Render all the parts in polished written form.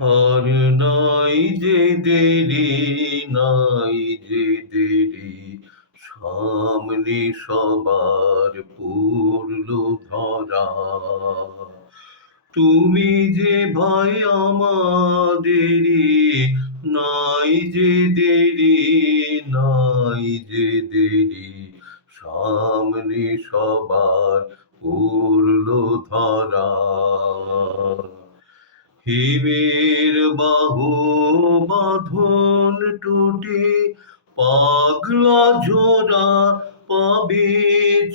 আর নাই যে দেরি, নাই যে দেরি, সামনে সবার পড়ল ধরা। তুমি যে ভাই আমাদেরি, নাই যে দেরি, নাই যে দেরি, সামনে সবার পড়ল ধরা। হিমের বাহু বাঁধন টুটে, পাগলা ঝোরা পাবে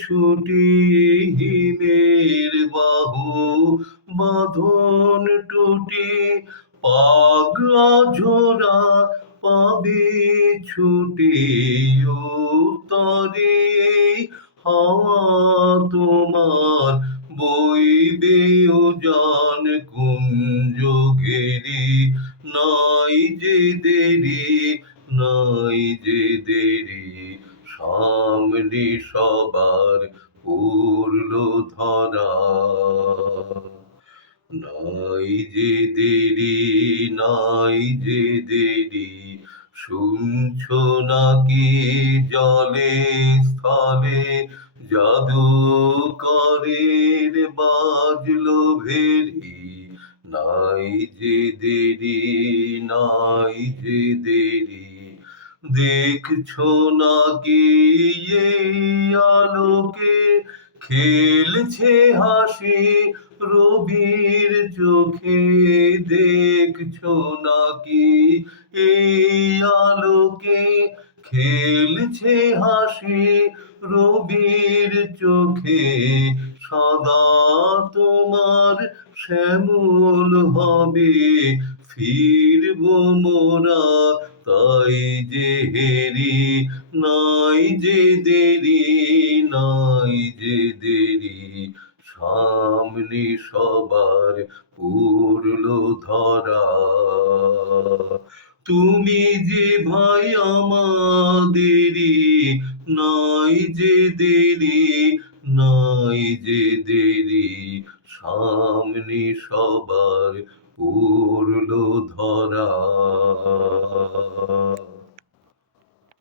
ছুটি। হিমের বাহু বাঁধন টুটে, পাগলা ঝোরা পাবে ছুটি। ও তরে হাওয়া তোমার বইবে উজান কুঞ্জ ঘেরি, নাই যে দেরি, নাই যে দেরি, সামনে সবার পড়ল ধরা। নাই যে দেরি, নাই যে দেরি, শুনছো নাকি জলে স্থলে জাদুকরের বাজলো ভেরি। নাই যে দেরি, নাই যে দেরি, দেখছো নাকি এই আলোকে খেলছে হাসি রবির চোখে। দেখছো নাকি এই আলোকে খেলছে হাসি রবির চোখে। সদা তোমার শ্যামল হবে ফিরবো মোরা, তাই যে হেরি, নাই যে দেরি, নাই যে দেরি, সামনে সবার পড়ল ধরা। তুমি যে ভাই আমাদেরি, নাই যে দেরি, নাই যে দেরি, সামনে সবার পড়ল ধরা।